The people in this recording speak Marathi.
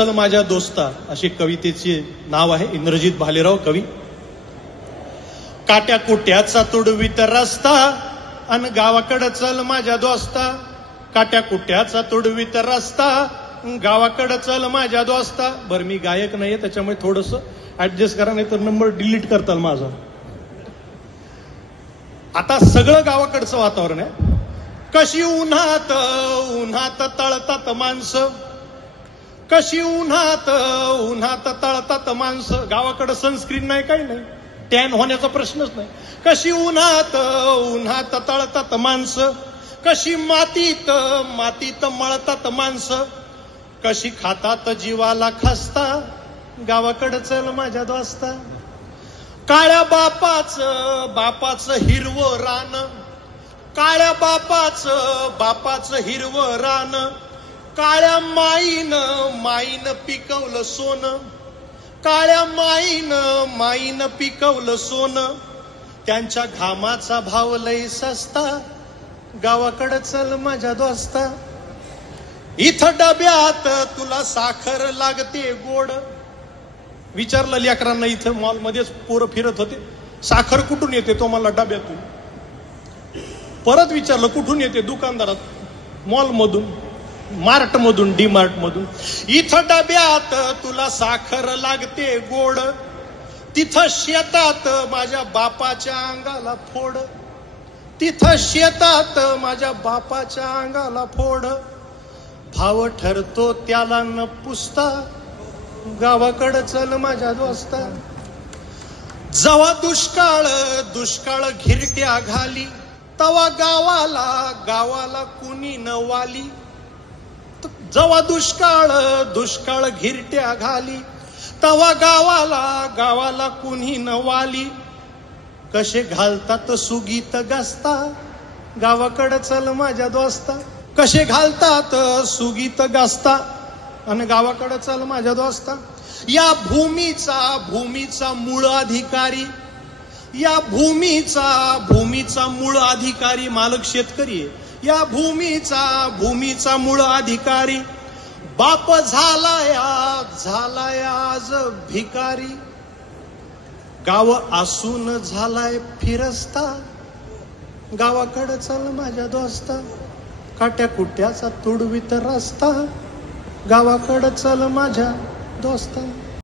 चल माझ्या दोस्ता अशी कवितेचे नाव आहे इंद्रजित भालेराव कवी. काट्या कुट्याचा तुडवीत रस्ता अन गावाकडं चल माझ्या दोस्ता. काट्या कुट्याचा तुडवीत रस्ता गावाकडं चल माझ्या दोस्ता. बरं मी गायक नाहीये त्याच्यामुळे थोडस ऍडजस्ट करा नाही तर नंबर डिलीट करताल माझा. आता सगळं गावाकडचं वातावरण आहे. कशी उन्हात उन्हात तळतात माणसं. कशी उन्हात उन्हात तळतात माणसं. गावाकडं सनस्क्रीन नाही काही नाही. टॅन होण्याचा प्रश्नच नाही. कशी उन्हात उन्हात तळतात माणसं. कशी मातीत मातीत मळतात माणसं. कशी खातात जीवाला खसता गावाकडं चल माझ्या दोस्ता. काळ्या बापाचं बापाचं हिरवं रान. काळ्या बापाचं बापाचं हिरवं रान. काळ्या माईनं माईनं पिकवलं सोनं. काळ्या माईनं माईनं पिकवलं सोनं. त्यांच्या घामाचा भाव लय सस्ता. गावाकडं चल माझ्या दोस्ता. इथं डब्यात तुला साखर लागते गोड. विचारलं लेकरांना इथं मॉलमध्येच पोरं फिरत होते. साखर कुठून येते तो मला डब्यातून. परत विचारलं कुठून येते दुकानदारात? मॉलमधून. मार्ट मधून डी मार्ट मधून इथं डब्यात तुला साखर लागते गोड. तिथं शेतात माझ्या बापाच्या अंगाला फोड. तिथं शेतात माझ्या बापाच्या अंगाला फोड. भाव ठरतो त्याला न पुसता गावाकडं चल माझ्या दोस्ता. जवा दुष्काळ दुष्काळ घिरट्या घाली. तवा गावाला गावाला कुणी न वाली. जवा दुष्काळ दुष्काळ घिरट्या घाली. तवा गावाला गावाला कुणी न वाली कसे घालतात सुगीत गस्ता. गावाकडं चल माझ्या दोस्ता. कसे घालतात सुगीत गास्ता. आणि गावाकडं चल माझ्या दोस्ता. या भूमीचा भूमीचा मूळ अधिकारी. या भूमीचा भूमीचा मूळ अधिकारी मालक शेतकरी आहे. या भूमीचा भूमीचा मूळ अधिकारी. बाप झालाया झालाय आज भिकारी. गाव असून झालाय फिरस्ता. गावाकडं चल माझ्या दोस्ता. काट्या कुट्याचा तुडवीत रस्ता. गावाकडं चल माझ्या दोस्ता.